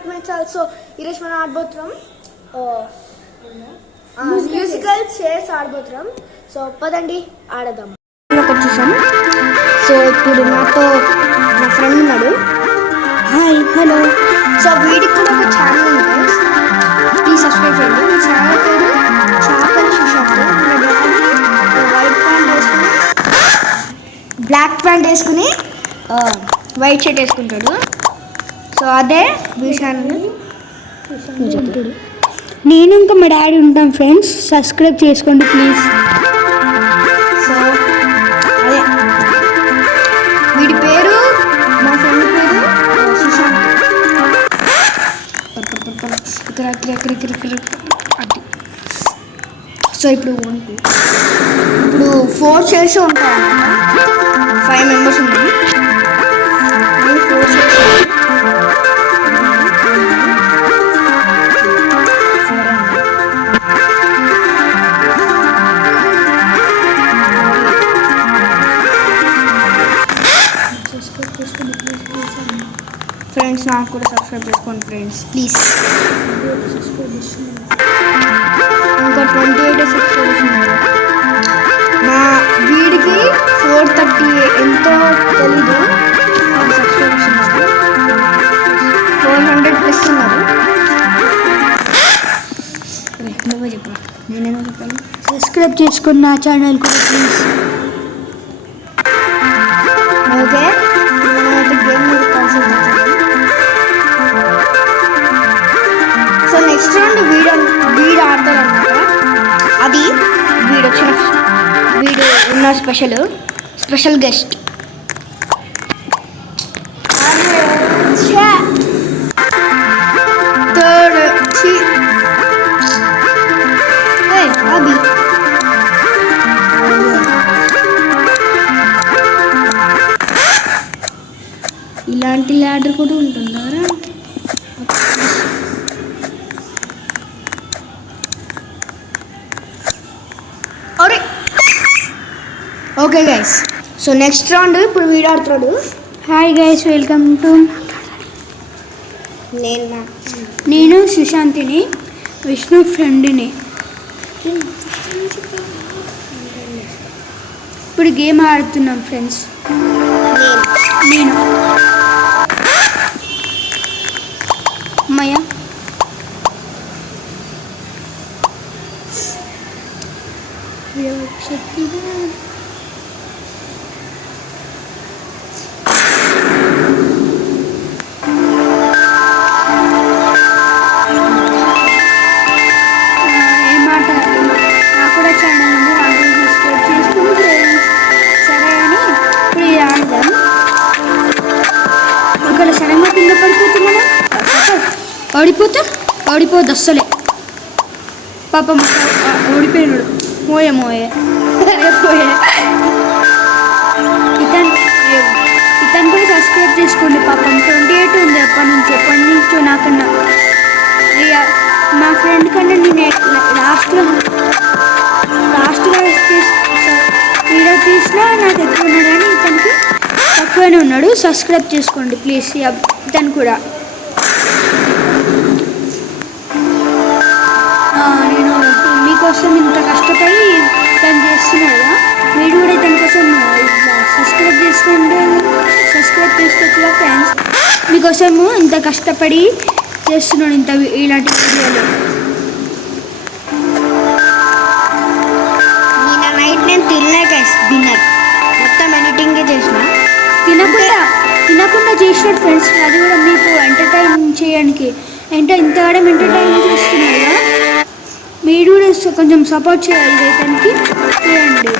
Back to my channel. So ఈరోజు మనం ఆడబోతున్నాం musical chairs ఆడబోతున్నాం. So పదండి ఆడదాం. వచ్చేసాం. సో ఇప్పుడు నాతో నా ఫ్రెండ్ ఉన్నాడు. Hi hello. సో వీడికి కూడా ఒక ఛానల్ ఉంది, ప్లీజ్ సబ్స్క్రైబ్ చేయండి. ఈ ఛానల్ పేరు చాకలి సుశాంత్. వైట్ ప్యాంట్ వేసుకుని బ్లాక్ ప్యాంట్ వేసుకుని వైట్ షర్ట్ వేసుకుంటాడు. సో అదే విషయాన్ని నేను ఇంకా మా డాడీ ఉంటాం ఫ్రెండ్స్. సబ్స్క్రైబ్ చేసుకోండి ప్లీజ్. సో అదే వీడి పేరు, మా ఫ్రెండ్ పేరు సుశాంత్. సో ఇప్పుడు 4 చైర్స్ ఉంటాయి అన్నమాట. 5 మెంబర్స్ ఉన్నాయి. ఫ్రెండ్స్ నాకు కూడా సబ్స్క్రైబ్ చేసుకోండి ఫ్రెండ్స్ ప్లీజ్. ఇంకా 28 సబ్స్క్రైబర్స్ ఉన్నారు. మా వీడికి 430 ఎంతో తెలీదు సబ్స్క్రైబర్స్ ఉన్నారు. 400 ప్లస్ ఉన్నారు. నువ్వే చెప్పు, నేనేమో చెప్పాను. సబ్స్క్రైబ్ చేసుకున్న నా ఛానల్ కూడా ప్లీజ్. ఓకే మనమైతే గేమ్ మీద కాన్సన్ట్రేట్ చేయాలి. సో నెక్స్ట్ రౌండ్ వీడు ఆడతారన్నమాట. అది వీడు ఉన్న స్పెషల్ గెస్ట్. థర్డ్ అది ఇలాంటి ల్యాడర్ కూడా ఉంటుందా? Okay guys, so next round ఇప్పుడు వీడు ఆడుతున్నాడు. Hi guys, welcome to. నేను సుశాంతిని, విష్ణు ఫ్రెండ్ని. ఇప్పుడు గేమ్ ఆడుతున్నాం ఫ్రెండ్స్. నేను అమ్మయ్య ఓడిపోద్దు అస్సలే. పాపం ఓడిపోయినాడు. మోయే ఇతను కూడా సబ్స్క్రైబ్ చేసుకోండి. పాపం 28 ఉంది ఎప్పటి నుంచో నాకన్నా. మా ఫ్రెండ్ కన్నా నేను లాస్ట్లో వీడియో తీసినా నాకు ఎక్కువ ఉన్నాడు, కానీ ఇతనికి తక్కువనే ఉన్నాడు. సబ్స్క్రైబ్ చేసుకోండి ప్లీజ్ ఇతను కూడా. నేను మీకోసం ఇంత కష్టపడి తను చేస్తున్నాను కదా, మీరు కూడా దానికోసం సబ్స్క్రైబ్ చేసుకోవచ్చుగా ఫ్రెండ్స్. మీకోసము ఇంత కష్టపడి చేస్తున్నాను ఇలాంటి వీడియోలు. నిన్న నైట్ నేను తినలేక డిన్నర్ మొత్తం ఎడిటింగే చేసిన. తినకుండా చేసినట్టు ఫ్రెండ్స్. అది కూడా మీకు ఎంటర్టైన్ చేయడానికి ఇంతగానే ఎంటర్టైన్ చేస్తున్నారు కదా, మీరు కూడా కొంచెం సపోర్ట్ చేయాలి ఇతనికి. చేయండి.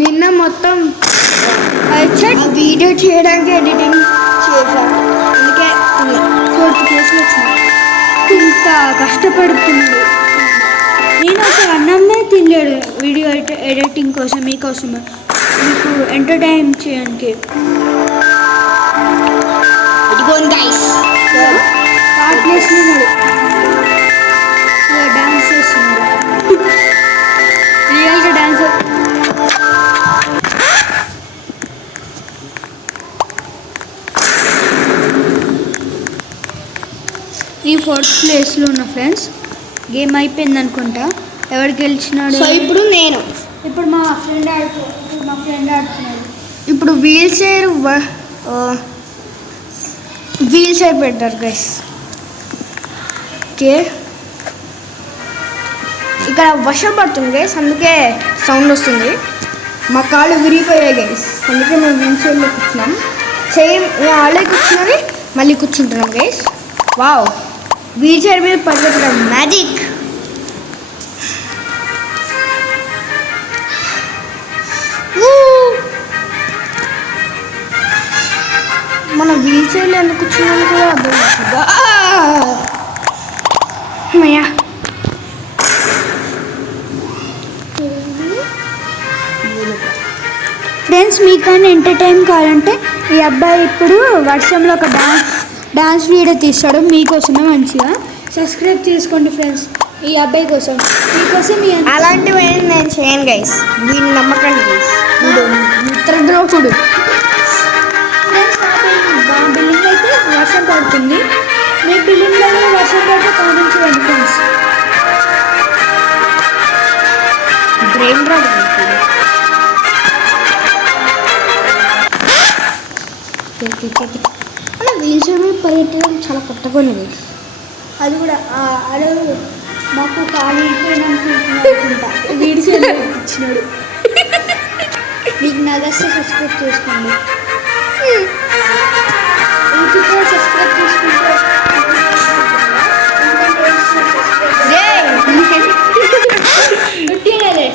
నిన్న మొత్తం వీడియో చేయడానికి ఎడిటింగ్ చేశాను, అందుకే 4 ప్లేస్లు వచ్చినాయి. ఇంత కష్టపడుతున్నాడు. నేను అసలు అన్నమే తినలేడు వీడియో ఎడిటింగ్ కోసం, మీకోసం మీకు ఎంటర్టైన్ చేయడానికి. ప్లేస్లో డాన్స్ చేస్తున్నాడు. రియల్గా డాన్స్. ఈ 4th ప్లేస్లో ఉన్న ఫ్రెండ్స్. గేమ్ అయిపోయింది అనుకుంటా. ఎవరు గెలిచినాడు? సో ఇప్పుడు నేను ఇప్పుడు మా ఫ్రెండ్ ఆడుతున్నాడు. ఇప్పుడు వీల్ చైర్ పెట్టారు గైస్. ఓకే, ఇక్కడ వర్షం పడుతుంది గైస్, అందుకే సౌండ్ వస్తుంది. మా కాళ్ళు విరిగిపోయాయి గైస్, అందుకే మేము వీల్ చైర్లో కూర్చున్నాం. చైర్ ఆల్రెడీ కూర్చున్నది, మళ్ళీ కూర్చుంటున్నాం గైస్. వావ్, వీల్ చైర్ మీద పరిగెత్తడం మ్యాజిక్. మన వీల్ చైర్లో ఎందుకు కూర్చున్నాను కూడా అర్థం అయ్యా. ఫ్రెండ్స్, మీకన్నా ఎంటర్టైన్ కావాలంటే ఈ అబ్బాయి ఇప్పుడు వర్షంలో ఒక డాన్స్ వీడియో తీస్తాడు మీకోసమే. మంచిగా సబ్స్క్రైబ్ చేసుకోండి ఫ్రెండ్స్, ఈ అబ్బాయి కోసం, మీకోసం. అలాంటివి నేను చేయను గైస్, వీడిని నమ్మకండి గైస్, మిత్రద్రోహుడు. మా బిల్డింగ్ అయితే వర్షం పడుతుంది. మీ బిల్డింగ్లో వర్షం పడితే కామెంట్ చేయండి ఫ్రెండ్స్. బ్రెయిన్ రాదు అలా వీల్ చైర్ మీద పరిగెట్టడం చాలా కొత్తగా ఉంది. అది కూడా అడవు మాకు ఖాళీ అయిపోయిననుకుంటా వీడి ఇచ్చినాడు. మీకు నగస్తే సబ్స్క్రైబ్ చేసుకోండి. యూట్యూబ్లో సబ్స్క్రైబ్ చేసుకుంటే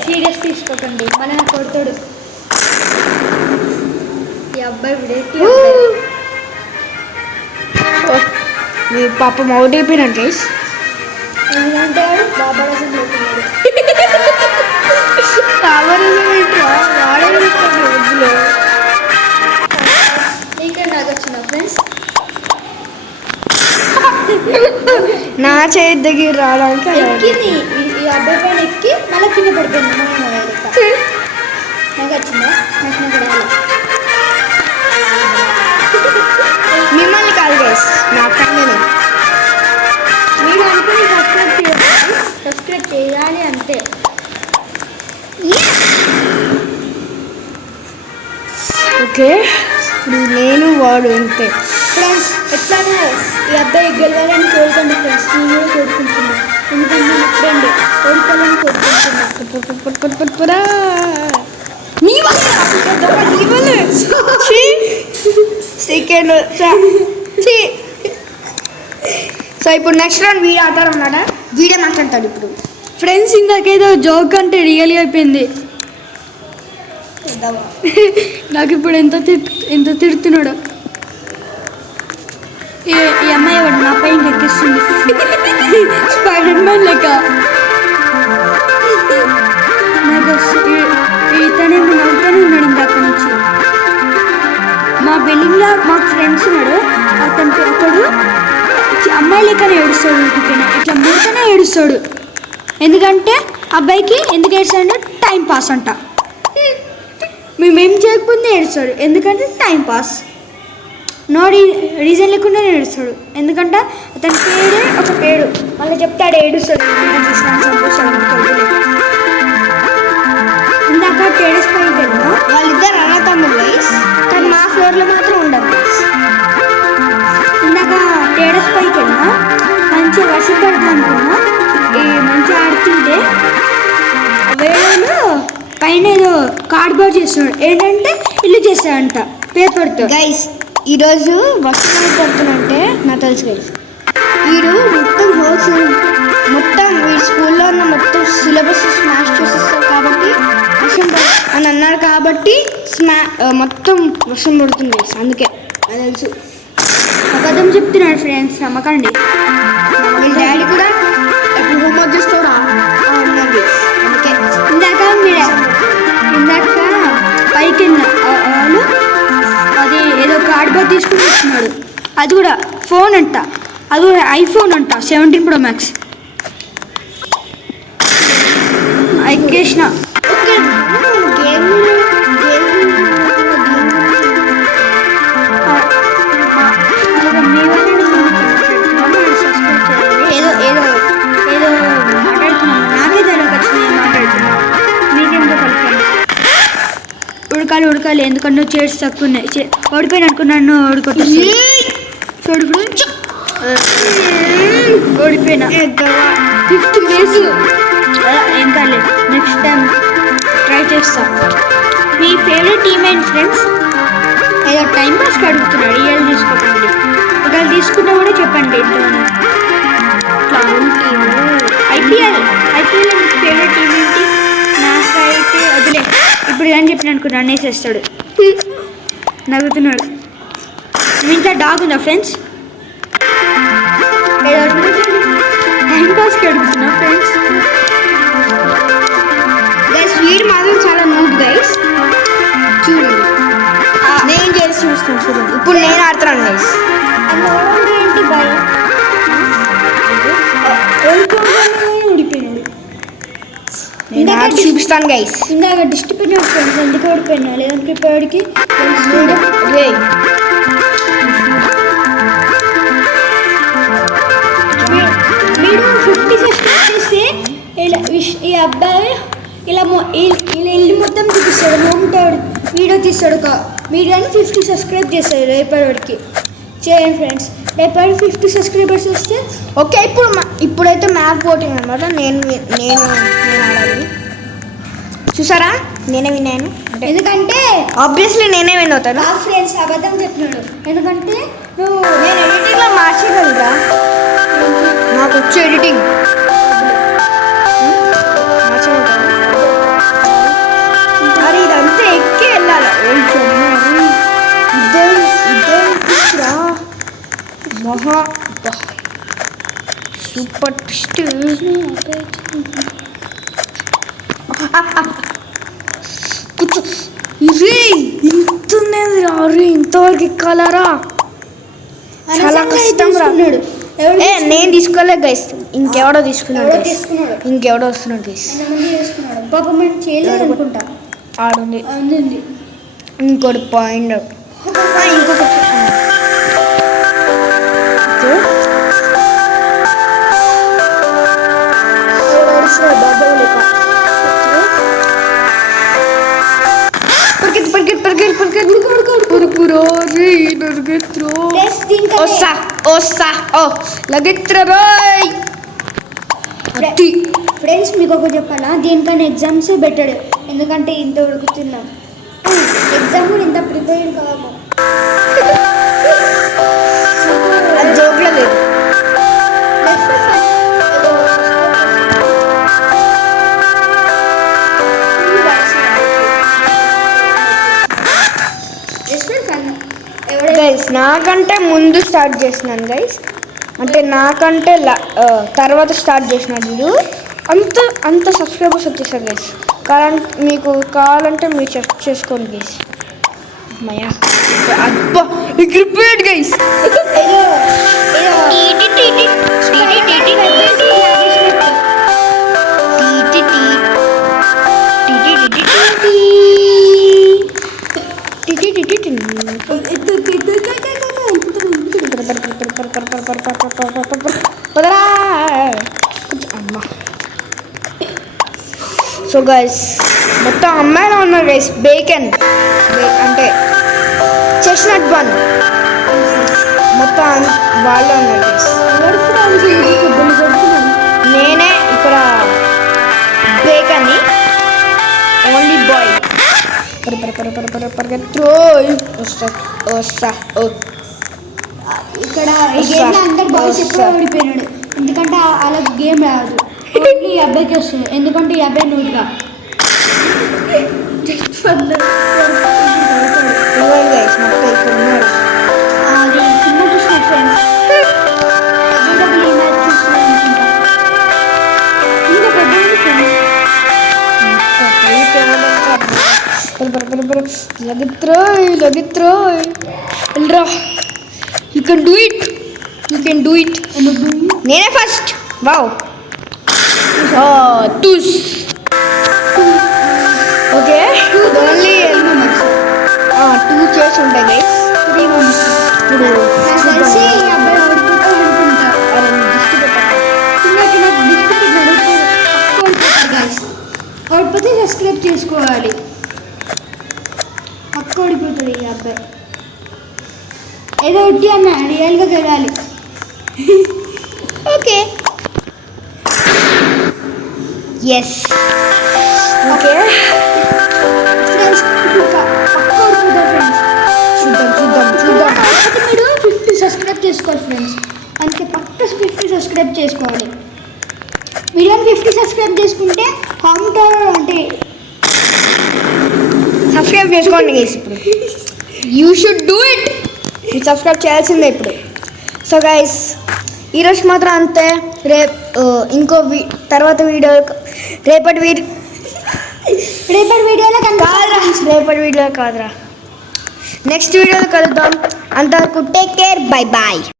సీరియస్ తీసుకోకండి, మన కొడతాడు ఈ అబ్బాయి. విడేటి పాపం అవుట్ అయిపోయినాడు గైస్. ఎందుకంటే బాబా రసం లేకున్నాడు. ఇక్కడ నాకు వచ్చిన ఫ్రెండ్స్ నా చేతి దగ్గర రావడానికి ఎక్కింది. ఈ అబ్బాయి పైన ఎక్కి మళ్ళీ కింద పడిపోయింది. నాకు వచ్చిందా? నాకు రావాలి. మిమ్మల్ని కాదు గైస్, నా ఫ్రెండ్ని. మీరు అనుకుని సబ్స్క్రైబ్ చేయాలి అంతే. ఓకే, ఇప్పుడు నేను వాడు అంతే ఫ్రెండ్స్. ఎట్లానే ఈ అబ్బాయి గెలవాలని కోరుకోండి ఫ్రెండ్స్. నేను కూడా కోరుకుంటున్నాను, ఎందుకంటే నా ఫ్రెండ్ కోరుకోవాలని కోరుకుంటున్నాను. సెకండ్. సో ఇప్పుడు నెక్స్ట్ రౌండ్ వీడు ఆడతాడు అన్నమాట. వీడే మాట్లాడతాడు ఇప్పుడు. ఫ్రెండ్స్, ఇందాకేదో జోక్ అంటే రియల్ అయిపోయింది. నాకు ఇప్పుడు ఎంత తిడుతున్నాడు. ఈ అమ్మాయి వాడు నా పైన ఎక్కిస్తుంది స్పైడర్ మ్యాన్ లెక్క. నాకు ఇతనేమో నవ్వుతూనే ఉన్నాడు ఇందాక నుంచి. మా బిల్డింగ్లో మాకు ఫ్రెండ్స్ ఉన్నాడు, అతనికి ఒకడు అమ్మాయి లెక్కనే ఏడుస్తాడు. ఇట్లా ముడితేనే ఏడుస్తాడు. ఎందుకంటే అబ్బాయికి ఎందుకు ఏడుస్తాడంటే టైం పాస్ అంట. మేమేం చేయకపోతే ఏడుస్తాడు, ఎందుకంటే టైం పాస్. నో రీజన్ లేకుండా ఏడుస్తాడు, ఎందుకంటే అతని పేరే ఒక పేరు. మళ్ళీ చెప్తాడు ఏడుస్తాడు. ఇందాక టెరెస్ పైకి వెళ్ళినా వాళ్ళిద్దరు అన్నతమ్ముళ్ళు, కానీ మా ఫ్లోర్లో మాత్రం ఉండదు. ఇందాక టెరెస్ పైకి వెళ్ళినా మంచిగా వర్షం పడతా అనుకున్నా. మంచిగా ఆడుతుంటే వేళలో పైన ఏదో కార్డ్బోర్డ్ చేస్తున్నాడు. ఏంటంటే ఇల్లు చేస్తాడంట పేపర్తో. గైస్, ఈరోజు వర్షం పడుతుందంటే నాకు తెలుసు గైస్. వీడు మొత్తం వీడి స్కూల్లో ఉన్న మొత్తం సిలబస్ స్మాష్ చేసేస్తాడు కాబట్టి వర్షం అని అన్నాడు కాబట్టి మొత్తం వర్షం పడుతుంది గైస్. అందుకే అది తెలుసు. అబద్ధం చెప్తున్నాడు ఫ్రెండ్స్, నమ్మకండి. వీళ్ళ డాడీ కూడా ఎప్పుడు హోంవర్క్ చేస్తాడా అన్నాడు గైస్. అందుకే ఇందాక పైకి వెళ్ళిన వాళ్ళు అది ఏదో కార్డ్బోర్డ్ తీసుకుని వస్తున్నాడు. అది కూడా ఫోన్ అంట, అది కూడా ఐఫోన్ అంట 17 Pro Max. ఎక్కేసిన మీ ఓడిపోవాలి, ఎందుకంటే నువ్వు చైర్స్ తక్కువ ఉన్నాయి. ఓడిపోయిన అనుకున్నాను ఓడికొట్టేసి చూడు ఇప్పుడు ఓడిపోయినా 5th ప్లేస్. ఏం కాలేదు, నెక్స్ట్ టైం ట్రై చేస్తా. మీ ఫేవరెట్ టీమ్ ఏంటి ఫ్రెండ్స్? ఏదో టైం పాస్కి అడుగుతున్నాడు, ఇవాళ తీసుకోకండి, ఒకవేళ తీసుకున్నా కూడా చెప్పండి ఏంటో. ఐపీఎల్ ఫేవరెట్ టీమ్ ఏంటి? నాకైతే వదిలే, ఇప్పుడు ఏం చెప్పిన అనుకున్నా అనేసేస్తాడు, నవ్వుతున్నాడు. మీ ఇంట్లో డాగ్ ఉందా ఫ్రెండ్స్? టైం పాస్కి అడుగుతున్నా ఫ్రెండ్స్. గైస్ వీడు మాత్రం చాలా నూబ్ గైస్, చూడండి నేను చేసి చూస్తాను చూడండి. ఇప్పుడు నేను ఆడుతున్నాను గైస్. ఏంటి బాయ్ ఓడిపోయినాడు. నేను ఆడి చూపిస్తాను గైస్. ఇందాక డిస్ట్ పెట్టిన ఫ్రెండ్స్ ఎందుకు ఓడిపోయినా, లేదంటే ఇప్పటికి వీడు 50 సబ్స్క్రైబ్ చేస్తే ఈ అబ్బాయి ఇలా ఇల్లు మొత్తం చూపిస్తాడు, ఉంటాడు, వీడియో తీస్తాడు. వీడియోని 50 సబ్స్క్రైబ్ చేస్తాడు రేపటికి. చేయండి ఫ్రెండ్స్, రేపటి 50 సబ్స్క్రైబర్స్ వస్తే ఓకే. ఇప్పుడైతే మ్యాప్ ఓటింగ్ అనమాట. నేను ఆడాలి, చూసారా, నేనే విన్నాను. ఎందుకంటే ఆబ్వియస్లీ నేనే విన్ అవుతాను. ఫ్రెండ్స్ అబద్ధం చెప్పినాడు, ఎందుకంటే నేను ఎడిటింగ్లో మార్చేయగలరా, నాకు వచ్చే ఎడిటింగ్ మరి ఇదంతా ఎక్కి వెళ్ళాలి. ఇద్దరా మహా సూపర్ ట్విస్ట్. ఇంతున్నది అరే, ఇంతవరకు ఎక్కాలరా, చాలా కష్టం రా. నేను తీసుకోలేదు గైస్, ఇంకెవడో తీసుకున్నాడు, ఇంకెవడో వస్తున్నాడు గైస్. పాపం మనం చేయలేదు అనుకుంటా, ఆడుంది ఇంకోటి పాయింట్, ఇంకొక ఫ్రెండ్స్ మీకు ఒక చెప్పాలా, దీనికన్నా ఎగ్జామ్సే బెటర్, ఎందుకంటే ఇంత ఉడుకుతున్నాం. ఎగ్జామ్ కూడా ఇంత ప్రిపేర్ కావాలి. జోక్లో లేదు. గైస్ నాకంటే ముందు స్టార్ట్ చేసినాను గైస్, అంటే నాకంటే తర్వాత స్టార్ట్ చేసినాడు వీడు. అంత సబ్స్క్రైబర్స్ వచ్చేసారు గైస్. మీకు కావాలంటే మీరు చెక్ చేసుకోండి గైస్. మయా అబ్బా క్రికెట్ గైస్. అమ్మా సో గైస్ మొత్తం అమ్మాయిలో ఉన్నారు గైస్. బేక్ అంటే చెస్ట్నట్ బన్ మొత్తం వాళ్ళే ఉన్నారు గైస్. నేనే ఇక్కడ బేకన్ని ఓన్లీ బాయ్. వస్తా ఇక్కడ అందరు బాయ్స్ ఎక్కువ ఓడిపోయినాడు, ఎందుకంటే అలా గేమ్ రాదు, ఈ అబ్బాయికి వస్తుంది, ఎందుకంటే ఈ అబ్బాయి నూరుగా అది సినిమా చూసిన friends. You can do it. నేనే first. Wow. Twos okay. Only 2 chairs ఉంటాయి గైస్. 3 మెంబర్స్. ఓడిపోతే సబ్స్క్రైబ్ చేసుకోవాలి. అక్క అన్న రియల్గా గెలాలి. ఓకే ఎస్ ఓకే ఫ్రెండ్స్ చూద్దాం చూద్దాం చూద్దాం. అయితే మీరు 50 సబ్స్క్రైబ్ చేసుకోవాలి ఫ్రెండ్స్. అందుకే పక్క 50 సబ్స్క్రైబ్ చేసుకోవాలి. వీడియోని 50 సబ్స్క్రైబ్ చేసుకుంటే కౌంటర్ అంటే సబ్స్క్రైబ్ చేసుకోండి గైస్. ఇప్పుడు యూ షుడ్ డూ ఇట్. మీరు సబ్స్క్రైబ్ చేయాల్సిందే ఇప్పుడు. సో గైస్ ఈరోజు మాత్రం అంతే. ఇంకో తర్వాత వీడియో రేపటి వీడియోలో కాదురా, రేపటి వీడియో కాదురా, నెక్స్ట్ వీడియోలో కలుద్దాం. అంతవరకు టేక్ కేర్, బై బాయ్.